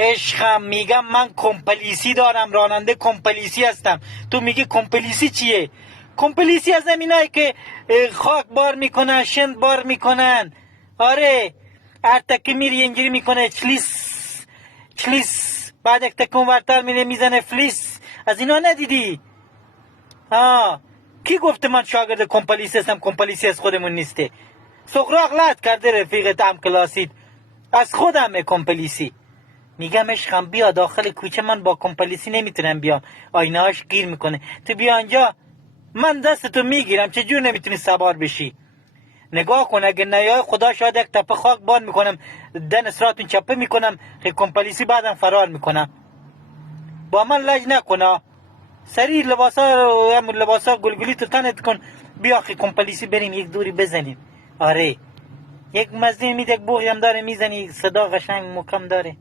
عشقم میگم من کمپلیسی دارم، راننده کمپلیسی هستم. تو میگی کمپلیسی چیه؟ کمپلیسی از اینایی که خاک بار میکنن، شند بار میکنن. آره، هر تکی میری اینجوری میکنه چلیس چلیس، بعد یک تکون ورتر میره میزنه فلیس. از اینا ندیدی؟ کی گفته من شاگرد کمپلیسی هستم؟ کمپلیسی از خودمون نیسته. سقراق لط کرده رفیقت هم کلاسید، از خودم کمپلیسی. میگم عشقم بیا داخل کوچه، من با کمپلیسی نمیتونم بیام، آینهاش گیر میکنه. تو بیا اینجا من دستتو میگیرم، چجور نمیتونی سوار بشی؟ نگاه کن، اگه نیای خدا شاید یک تپه خاک بار میکنم، دن سراتون چپه میکنم، کمپلیسی بعدم فرار میکنم. با من لج نکنا، سریع لباسا گلگلی تو تنت کن، بیا کمپلیسی بریم یک دوری بزنیم. آره، یک مزه میده، یک بوغی هم داره میزنی، صدا قشنگ مکم داره.